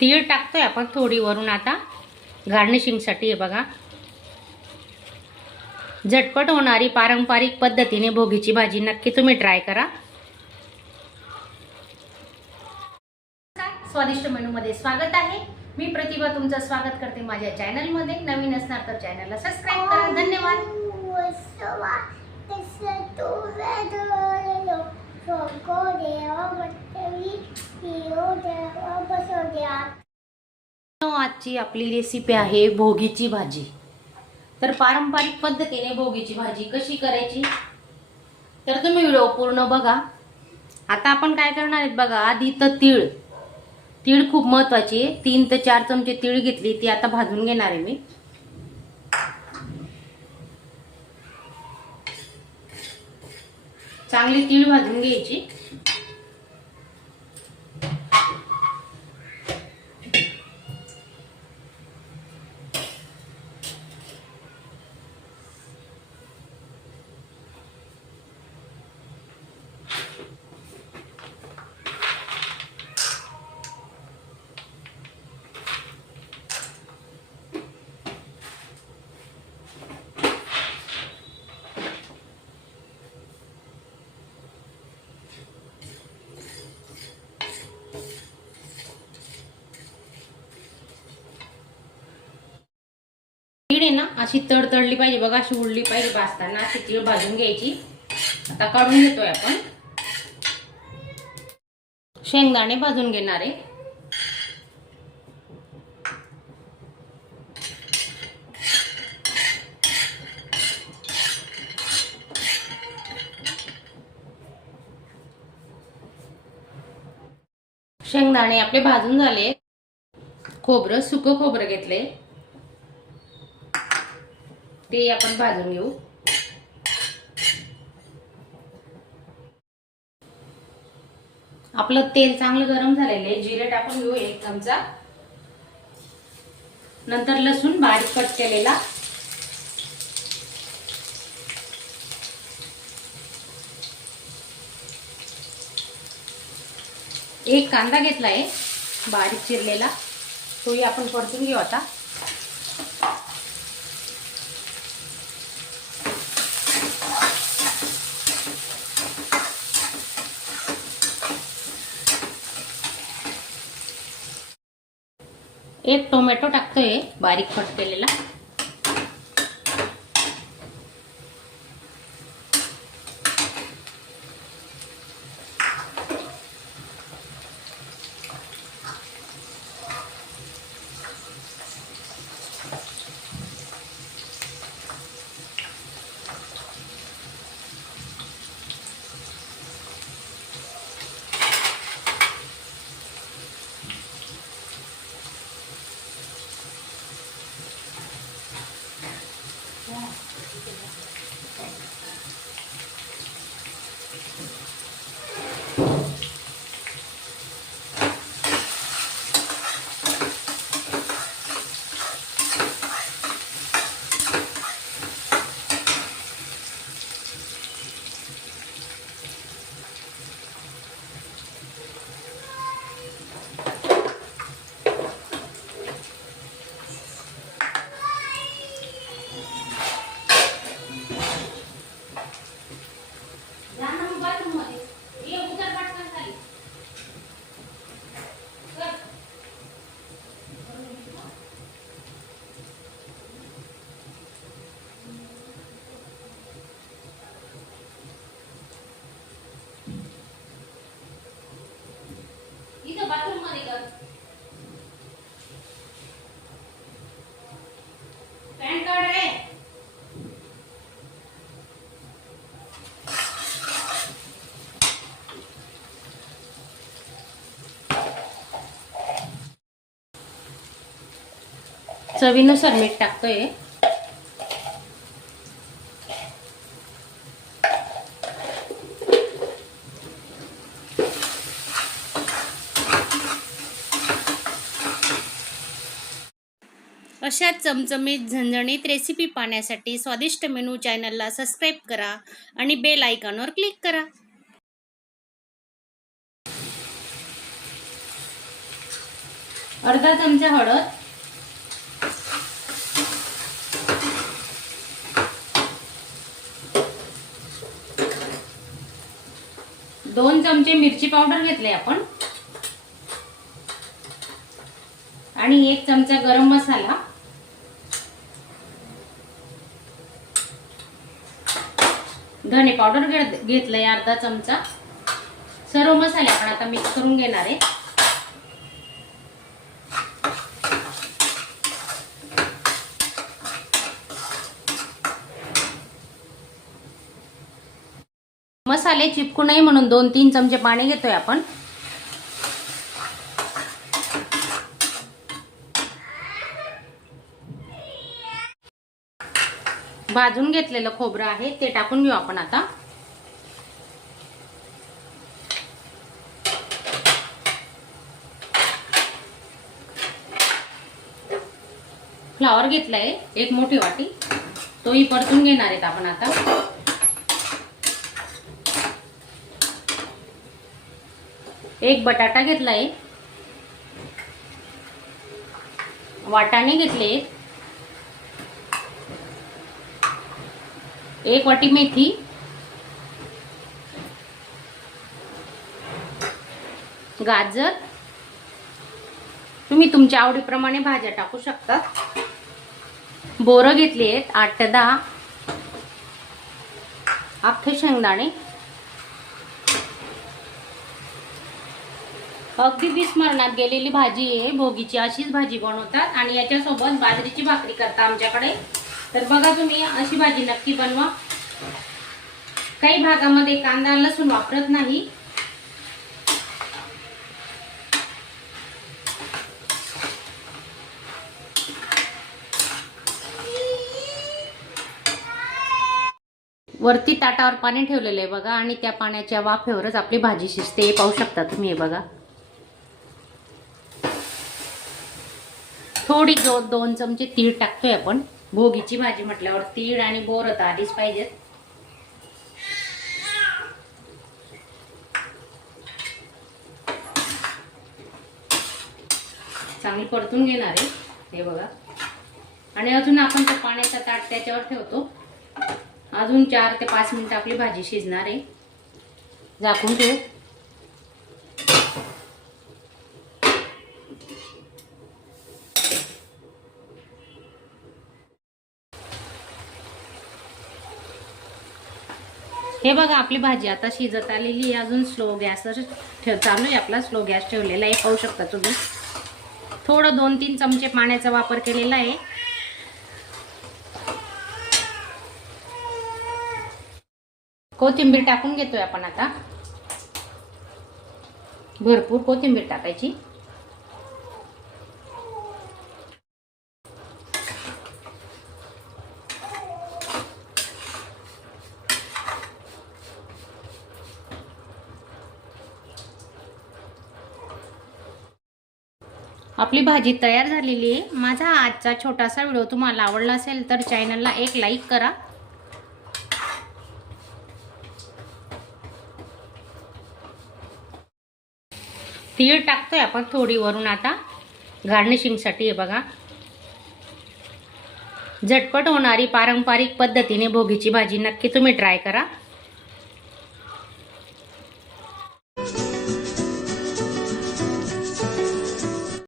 तीळ टाकतोय आपण थोडी वरून आता गार्निशिंगसाठी. हे बघा, झटपट होणारी पारंपरिक पद्धतीने भोगीची भाजी नक्की तुम्ही ट्राय करा. स्वादिष्ट मेनूमध्ये स्वागत आहे. मी प्रतिभा तुमचं स्वागत करते माझ्या चॅनलमध्ये. नवीन असणार तर चॅनलला सबस्क्राईब करा. धन्यवाद. आजची आपली रेसिपी आहे भोगीची भाजी. तर पारंपरिक पद्धतीने भोगीची भाजी कशी करायची तर तुम्ही व्हिडिओ पूर्ण बघा. आता आपण काय करणार आहेत बघा. आधी तर तीळ खूप महत्वाची आहे. 3 ते 4 चमचे तीळ घेतली, ती आता भाजून घेणार आहे मी. चांगली तीळ भाजून घ्यायची. तीळ आहे ना अशी तडतडली पाहिजे बघा, अशी उडली पाहिजे भाजताना. अशी तीळ भाजून घ्यायची. आता काढून घेतोय आपण. शेंगदाणे भाजून घेणार आहे. शेंगदाणे आपले भाजून झाले. खोबरं, सुकं खोबरं घेतले, ते आपण भाजून घेऊ. आपलं तेल चांगलं गरम झालेलं आहे. जिरे टाकून घेऊ 1 चमचा. नंतर लसूण बारीक कट केलेला, एक कांदा घेतलाय बारीक चिरलेला, तोही आपण परतून घेऊ आता. एक टोमॅटो टाकतोय बारीक कट केलेला. बाथरूम मध्ये कर. पॅन कार्ड रे. चवीनुसार मीठ टाकतोय. अशाच चमचमीत झणझणीत रेसिपी पाहण्यासाठी स्वादिष्ट मेनू चॅनलला सबस्क्राईब करा आणि बेल आयकॉनवर क्लिक करा. अर्धा चमचा हळद, 2 चमचे मिरची पावडर घेतले आपण आणि 1 चमचा गरम मसाला, धने पावडर घेतलंय अर्धा चमचा. सर्व मसाले आपण आता मिक्स करून घेणार आहे. मसाले चिपकू नये म्हणून 2-3 चमचे पाणी घेतोय आपण. भाजून घेतलेलं खोबरं आहे ते टाकून घेऊ आपण आता. फ्लावर घेतलाय 1 मोठी वाटी, तोही परतून घेणार आहेत आपण आता. एक बटाटा घेतलाय, वाटाणे घेतले, 1 वाटी मेथी, गाजर, तुम्ही तुमच्या आवडीप्रमाणे भाज्या टाकू शकता. बोरं घेतली आहेत 8 ते 10, अख्खे शेंगदाणे. अगदी विस्मरणात गेलेली भाजी आहे, भोगीची अशीच भाजी बनवतात आणि याच्यासोबत बाजरीची भाकरी करता आमच्याकडे. तर बघा तुम्ही अशी भाजी नक्की बनवा. काही भागामध्ये कांदा लसूण वापरत नाही. वरती ताटावर पाणी ठेवलेलं आहे बघा आणि त्या पाण्याच्या वाफेवरच आपली भाजी शिजते. हे पाहू शकता तुम्ही. हे बघा, थोडी 2 चमचे तीळ टाकतोय आपण. भोगीची भाजी म्हटल्यावर तीळ आणि बोर तर आधीच पाहिजेत. चांगली परतून घेणार आहे. हे बघा, आणि अजून आपण त्या पाण्याचा ताट त्याच्यावर ठेवतो. अजून 4 ते 5 मिनिट आपली भाजी शिजणार आहे. झाकून ठेवू. हे बघा, आपली भाजी आता शिजत आलेली आहे. अजून स्लो गॅसवर चालू आहे आपला. स्लो गॅस ठेवलेला आहे, पाहू शकता तुम्ही. थोडं 2-3 चमचे पाण्याचा वापर केलेला आहे. कोथिंबीर टाकून घेतोय आपण आता. भरपूर कोथिंबीर टाकायची. आपली भाजी तयार झालेली आहे. माझा आजचा छोटासा व्हिडिओ तुम्हाला आवडला असेल तर चॅनलला एक लाईक करा. तीळ टाकतोय आपण थोडी वरून आता गार्निशिंगसाठी. हे बघा, झटपट होणारी पारंपरिक पद्धतीने भोगीची भाजी नक्की तुम्ही ट्राय करा.